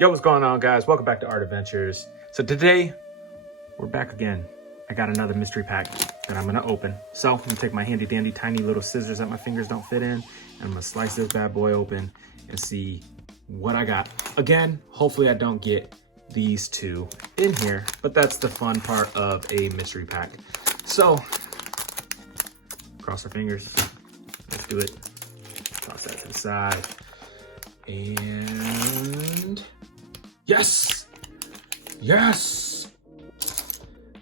Yo, what's going on, guys? Welcome back to Art Adventures. So today, we're back again. I got another mystery pack that I'm gonna open. So I'm gonna take my handy dandy tiny little scissors that my fingers don't fit in, and I'm gonna slice this bad boy open and see what I got. Again, hopefully I don't get these two in here, but that's the fun part of a mystery pack. So, cross our fingers. Let's do it. Toss that to the side. And yes! Yes!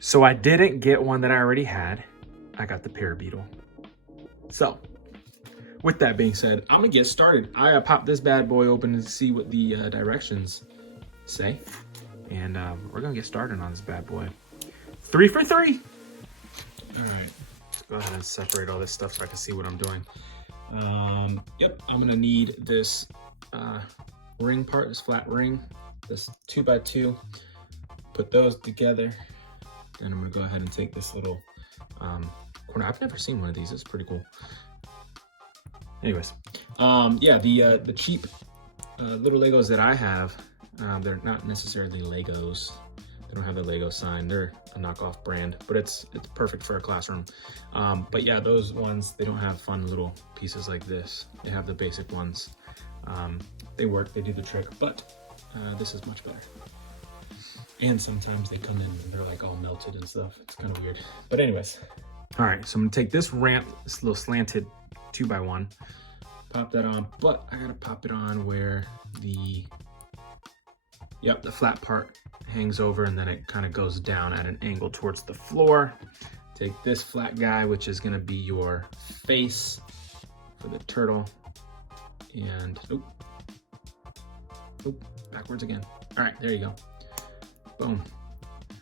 So I didn't get one that I already had. I got the Para-Beetle. So, with that being said, I'm gonna get started. I gotta pop this bad boy open and see what the directions say. And we're gonna get started on this bad boy. 3 for 3! All right, let's go ahead and separate all this stuff so I can see what I'm doing. Yep, I'm gonna need this ring part, this flat ring, this 2x2, put those together, and I'm gonna go ahead and take this little corner. I've never seen one of these. It's pretty cool. Anyways, yeah, the cheap little Legos that I have, they're not necessarily Legos. They don't have the Lego sign. They're a knockoff brand, but it's perfect for a classroom. But yeah, those ones, they don't have fun little pieces like this. They have the basic ones. They work, they do the trick, but this is much better. And sometimes they come in and they're like all melted and stuff. It's kind of weird. But anyways. All right, so I'm gonna take this ramp, this little slanted 2x1, pop that on, but I gotta pop it on where the flat part hangs over, and then it kind of goes down at an angle towards the floor. Take this flat guy, which is gonna be your face for the turtle. And, backwards again. All right, there you go. Boom.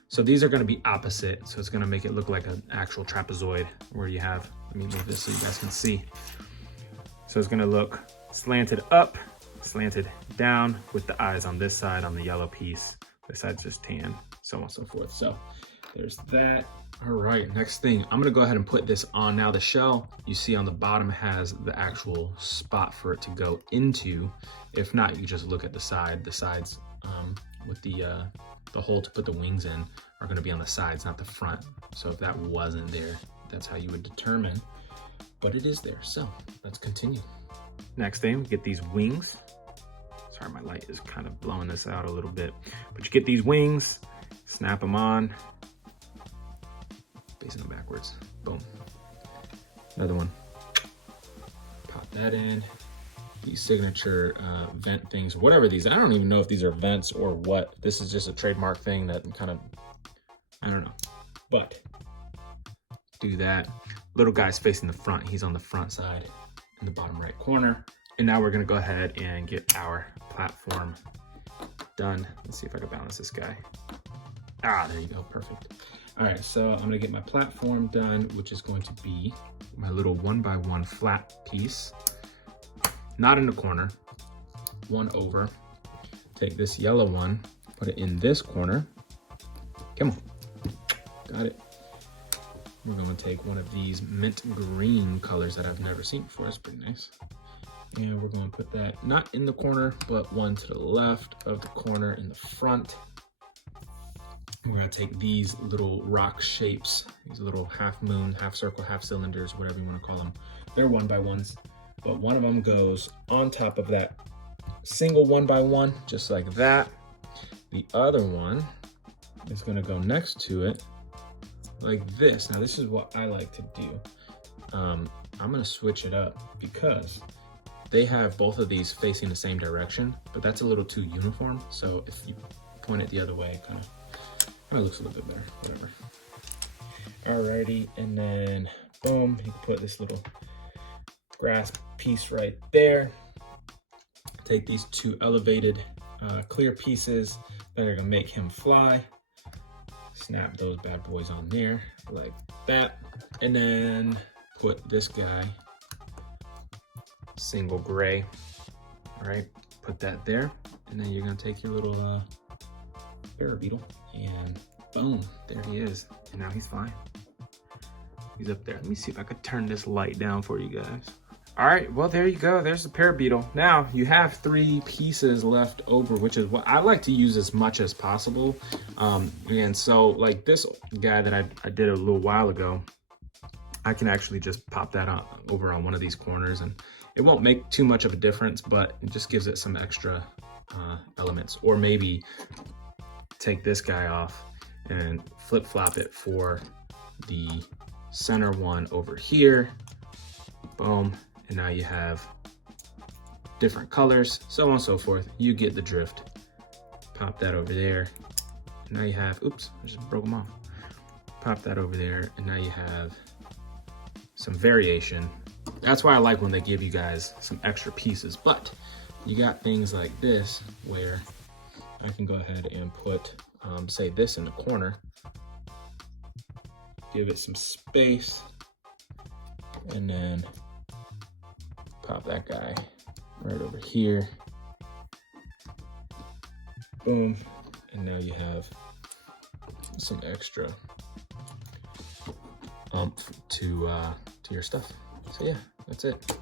So these are gonna be opposite, so it's gonna make it look like an actual trapezoid where you have, let me move this so you guys can see. So it's gonna look slanted up, slanted down, with the eyes on this side on the yellow piece. This side's just tan, so on and so forth. So there's that. All right, next thing, I'm gonna go ahead and put this on. Now the shell you see on the bottom has the actual spot for it to go into. If not, you just look at the side. The sides with the hole to put the wings in are gonna be on the sides, not the front. So if that wasn't there, that's how you would determine, but it is there. So let's continue. Next thing, we get these wings. Sorry, my light is kind of blowing this out a little bit, but you get these wings, snap them on, facing them backwards, boom. Another one, pop that in. These signature vent things, whatever these, I don't even know if these are vents or what. This is just a trademark thing that kind of, I don't know, but do that. Little guy's facing the front. He's on the front side in the bottom right corner. And now we're gonna go ahead and get our platform done. Let's see if I can balance this guy. Ah, there you go, perfect. All right, so I'm gonna get my platform done, which is going to be my little 1x1 flat piece. Not in the corner, one over. Take this yellow one, put it in this corner. Come on, got it. We're gonna take one of these mint green colors that I've never seen before. That's pretty nice. And we're gonna put that not in the corner, but one to the left of the corner in the front. We're gonna take these little rock shapes, these little half moon, half circle, half cylinders, whatever you wanna call them. They're 1x1s, but one of them goes on top of that single 1x1, just like that. The other one is gonna go next to it like this. Now this is what I like to do. I'm gonna switch it up because they have both of these facing the same direction, but that's a little too uniform. So if you point it the other way, it kind of looks a little bit better, whatever. Alrighty, and then boom, you can put this little grass piece right there. Take these two elevated clear pieces that are gonna make him fly. Snap those bad boys on there like that. And then put this guy, single gray, all right? Put that there. And then you're gonna take your little Para-Beetle and boom, there he is. And now he's fine. He's up there. Let me see if I could turn this light down for you guys. All right, well, there you go. There's the Para-Beetle. Now you have 3 pieces left over, which is what I like to use as much as possible. And so like this guy that I did a little while ago, I can actually just pop that on over on one of these corners, and it won't make too much of a difference, but it just gives it some extra elements. Or maybe take this guy off and flip-flop it for the center one over here. Boom. And now you have different colors, so on and so forth. You get the drift. Pop that over there. And now you have, oops, I just broke them off. Pop that over there, and now you have some variation. That's why I like when they give you guys some extra pieces. But you got things like this where I can go ahead and put, say, this in the corner. Give it some space, and then pop that guy right over here. Boom. And now you have some extra to your stuff. So yeah, that's it.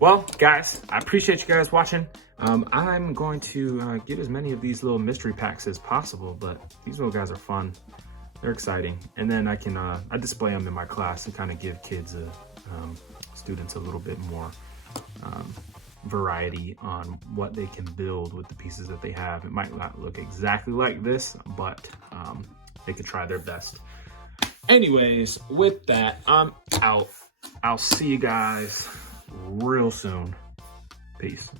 Well, guys, I appreciate you guys watching. I'm going to get as many of these little mystery packs as possible, but these little guys are fun. They're exciting. And then I can I display them in my class to kind of give kids students a little bit more variety on what they can build with the pieces that they have. It might not look exactly like this, but they could try their best. Anyways, with that, I'm out. I'll see you guys real soon. Peace.